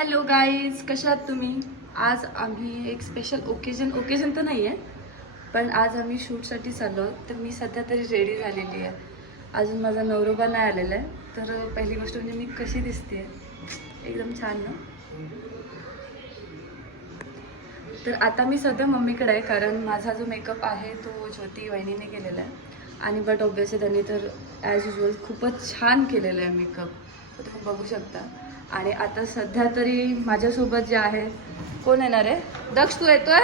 Hello guys, कशा आहात तुम्ही? आज आम्ही एक स्पेशल ओकेजन तर नाही आहे, पण आज आम्ही शूटसाठी चाललो आहोत. तर मी सध्या तरी रेडी झालेली आहे. अजून माझा नवरोबा नाही आलेला आहे. तर पहिली गोष्ट म्हणजे मी कशी दिसते, एकदम छान ना. तर आता मी सध्या मम्मीकडे आहे, कारण माझा जो मेकअप आहे तो ज्योती वहिनीने केलेला आहे. आणि बट ऑब्वियसली त्यांनी तर ॲज युजल खूपच छान केलेलं आहे मेकअप, तर तुम्ही बघू शकता. आणि आता सध्या तरी माझ्यासोबत जे आहे, कोण येणार आहे? दक्ष, तू येतोय?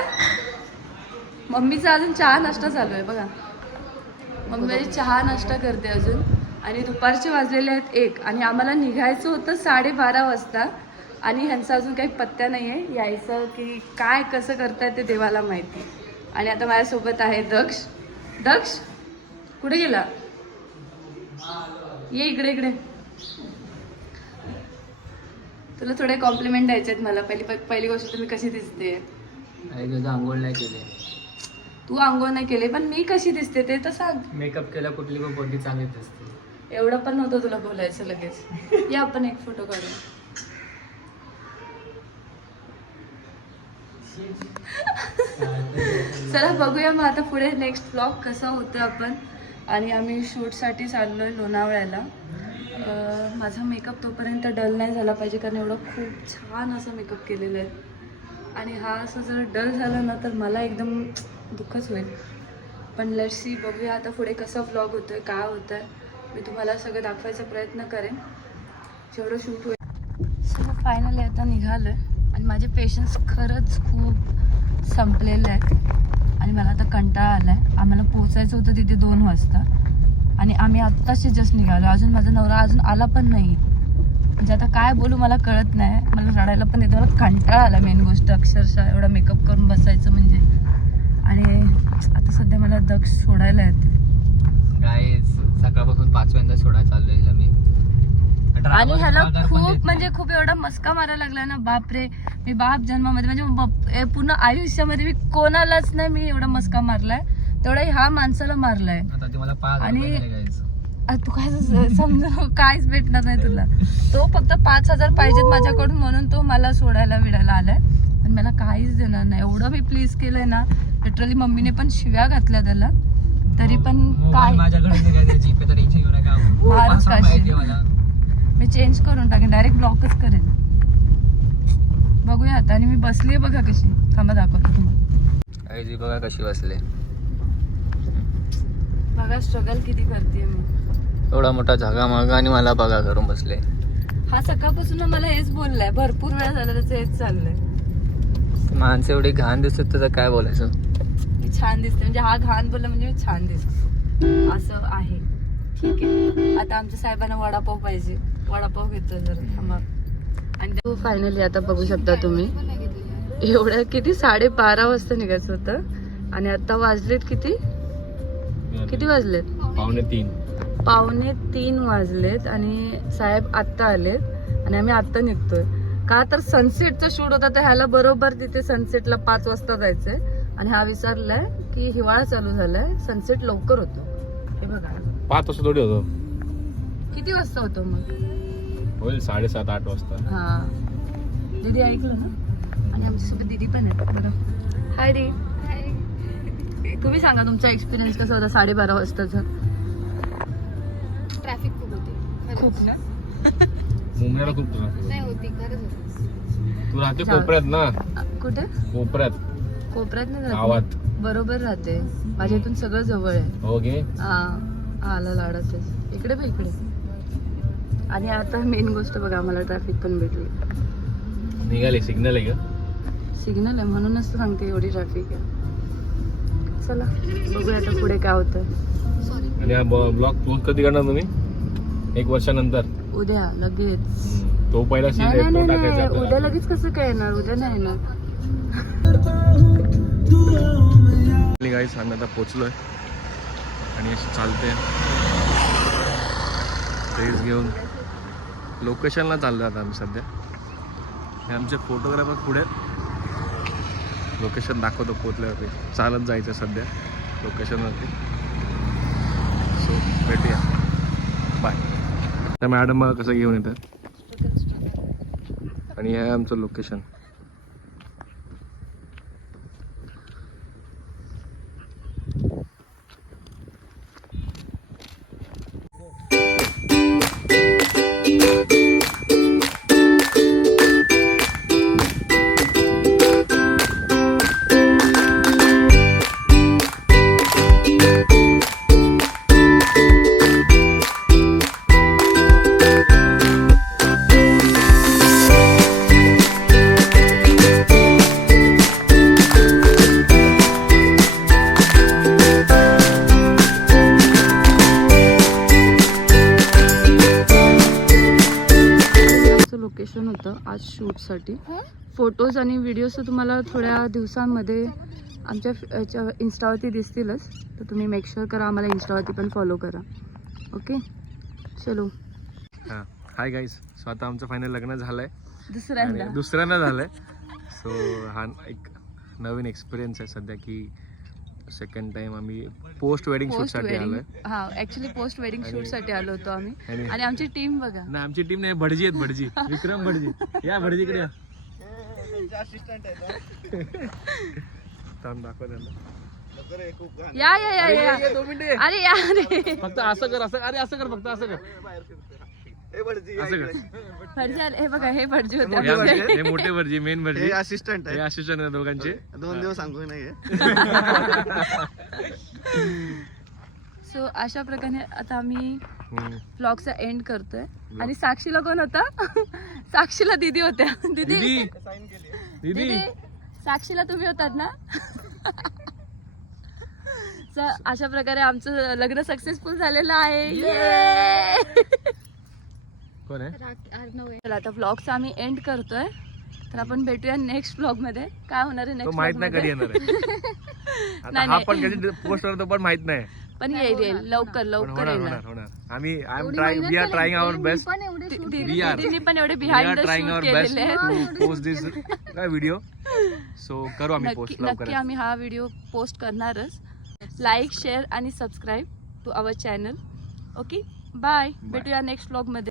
मम्मीचा अजून चहा नाश्ता चालू आहे बघा. मम्मी माझी चहा नाश्ता करते अजून. आणि दुपारचे वाजलेले आहेत 1 आणि आम्हाला निघायचं होतं 12:30 वाजता. आणि ह्यांचा अजून काही पत्त्या नाही आहे यायचं की काय कसं करताय ते देवाला माहिती. आणि आता माझ्यासोबत आहे दक्ष. दक्ष कुठे गेला? ये इकडे इकडे. तुला थोडे कॉम्प्लिमेंट द्यायचे आहेत मला. पहिली गोष्ट तुम्ही कशी दिसते. आंघोळ नाही केले. तू आंघोळ नाही केले, पण मी कशी दिसते ते तर सांग. मेकअप केला कुठली पण बॉडी चांगली दिसते. एवढं पण नव्हतं तुला बोलायचं लगेच. या आपण एक फोटो काढू. चला बघूया मग आता पुढे नेक्स्ट ब्लॉग कसा होतं आपण. आणि आम्ही शूटसाठी चाललो आहे लोणावळ्याला. माझा मेकअप तोपर्यंत डल नाही झाला पाहिजे, कारण एवढं खूप छान असं मेकअप केलेलं आहे. आणि हा असं जर डल झाला ना तर मला एकदम दुःखच होईल. पण लेट्स सी, बघूया आता पुढे कसा व्लॉग होतो आहे, काय होतं आहे. मी तुम्हाला सगळं दाखवायचा प्रयत्न करेन जेवढं शूट होईल. सो फायनली आता निघालो आहे. आणि माझे पेशन्स खरंच खूप संपलेले आहेत. आणि मला आता कंटाळा आला आहे. आम्हाला पोचायचं होतं तिथे 2 वाजता आणि आम्ही आत्ताशी जस्ट निघालो. अजून माझा नवरा अजून आला पण नाही. म्हणजे आता काय बोलू मला कळत नाही. मला रडायला पण येतं. मला कंटाळा आला मेन गोष्ट, अक्षरशः एवढा मेकअप करून बसायचं म्हणजे. आणि आता सध्या मला दक्ष सोडायला येतं. गाईज सकाळपासून 5व्यांदा सोडायला चाललोय मी. आणि ह्याला खूप म्हणजे खूप एवढा मस्का मारायला लागला ना, बापरे. मी बाप जन्मामध्ये म्हणजे पूर्ण आयुष्यामध्ये मी कोणालाच नाही मी एवढा मस्का मारलाय तेवढा ह्या माणसाला मारलाय. आणि तू काय समजू, काहीच भेटणार नाही तुला. तो फक्त 5,000 पाहिजेत माझ्याकडून म्हणून तो मला सोडायला विडायला आलाय. आणि मला काहीच देणार नाही. एवढं मी प्लीज केलंय ना, लिटरली मम्मीने पण शिव्या घातल्या त्याला, तरी पण काय मारच काढशील. मी चेंज करून टाकेन, डायरेक्ट ब्लॉकच करेन. बघूया आता. आणि मी बसली बघा कशी, थांबा दाखवतो तुम्हाला. आईजी बघा कशी बसले. बघा स्ट्रगल किती करते मी. एवढा मोठा जागा मागा आणि मला बघा करून बसले. हा सकाळपासून मला हेच बोललाय, भरपूर वेळा झाला त्याचं हेच चाललंय. माणसं एवढी घाण दिसत तर काय बोलायचं. मी छान दिसते म्हणजे हा घाण बोलला म्हणजे मी छान दिसते असं आहे. ठीक आहे, आता आमच्या साहेबांना वडापाव पाहिजे. वडापाव घेतो जरा थांबा. आणि फायनली आता बघू शकता तुम्ही, एवढ्या किती 12:30 वाजता निघायचं होतं आणि आता वाजलेत किती वाजलेत? 2:45 वाजलेत. आणि साहेब आत्ता आलेत आणि आम्ही आत्ता निघतोय. का तर सनसेटचा शूट होता, तर ह्याला बरोबर तिथे सनसेटला 5 वाजता जायचंय. आणि हा विचारलाय की हिवाळा चालू झालाय, सनसेट लवकर होतो. हे बघा 5 वाजता थोडी होतो. किती वाजता होतो मग? होईल 7:30-8 वाजता. हा, दीदी ऐकलं ना. आणि आमच्यासोबत दीदी पण आहेत. बरं, हाय दी. तुम्ही सांगा तुमचा एक्सपिरियन्स कसा होता 12:30 वाजताचा? ट्रॅफिक खूप होती. खूप ना. मुंबईला खूप ट्रॅफिक नाही होती, खरंच होती. तू राहते कोपऱ्यात ना? कुठे? कोपऱ्यात कोपऱ्यात नाही गावात. राहते, बरोबर राहते. माझ्या इथून सगळं जवळ आहे. हो गे. हा, आला लाडाचे इकडे बघ इकडे. आणि आता मेन गोष्ट बघा, आम्हाला ट्रॅफिक पण भेटली. निघाले, सिग्नल आहे का? सिग्नल आहे म्हणूनच सांगते एवढी ट्रॅफिक आहे. चला बघूया आता पुढे काय होतं. आणि हा ब्लॉग पोस्ट कधी करणार तुम्ही? 1 वर्षानंतर? उद्या लगेच. तो पहिला सीन आहे तो टाकायचा. उद्या लगेच कसं काय येणार? उद्या नाही येणार. गाईस आम्ही आता पोचलोय आणि अशी चालते ड्रेस घेऊन लोकेशनला चाललो आता आम्ही सध्या. हे आमचे फोटोग्राफर पुढे लोकेशन दाखवतो. पोचल्यावरती चालत जायचं सध्या लोकेशनवरती. सो भेटूया, बाय. त्या मॅडम बघा कसं घेऊन येतात. आणि आणि हे आहे आमचं लोकेशन. लोकेशन होतं आज शूटसाठी. फोटोज आणि व्हिडिओज तर तुम्हाला थोड्या दिवसांमध्ये आमच्या याच्या इन्स्टावरती दिसतीलच, तर तुम्ही मेक शुअर करा आम्हाला इन्स्टावरती पण फॉलो करा. ओके चलो. हां हाय गाईज. सो आता आमचं फायनल लग्न झालं आहे, दुसऱ्यांदा झालं आहे. सो हा एक नवीन एक्सपिरियन्स आहे सध्या की सेकंड टाइम आम्ही पोस्ट वेडिंग शूटसाठी आलो आहे. हा ऍक्च्युली पोस्ट वेडिंग शूटसाठी आलो होतो आम्ही. आणि आमची टीम बघा. नाही आमची टीम नाही, भटजी आहेत, भटजी विक्रम भटजी. या भटजीकडे या. दाखवा त्यांना. या या या या. अरे या रे. फक्त असं कर, असं अरे असं कर, फक्त असं कर, असं कर. भटजी आले. हे बघा हे भटजी होते हे आमचे. मोठे भटजी, मेन भटजी, असिस्टंट हे असिस्टंट आहे दोघांचे. 2 दिवस सांगू नाहीये. सो अशा प्रकारे आता आम्ही हम्म. ब्लॉगचा एंड करतोय. आणि साक्षीला कोण होता? साक्षीला दीदी होत्या. दीदी दीदी दीदी दीदी साक्षीला तुम्ही होतात ना? So, अशा प्रकारे आमचं लग्न सक्सेसफुल झालेलं आहे. Yay! कोण आहे? चला आता ब्लॉगचा आम्ही एंड करतोय. तर आपण भेटूया नेक्स्ट ब्लॉग मध्ये. काय होणार आहे तो नेक्स्ट माहित ब्लॉग नाही कधी मध्ये? येणार आहे. आता नाही, हा नाही. पण कधी पोस्ट करतो पण माहित नाही. पण येईल लवकर पण लवकर होणार येणार. होणार होणार. आम्ही I am trying, we are trying our best. दीदींनी पण एवढे we behind are the trying shoot our best केलेले आहेत. To post this video. So करू आम्ही नक्की पोस्ट नक्की लवकर. आम्ही हा व्हिडिओ पोस्ट करणारच. लाईक शेअर आणि subscribe to our channel. Okay bye. भेटूया नेक्स्ट ब्लॉग मध्ये.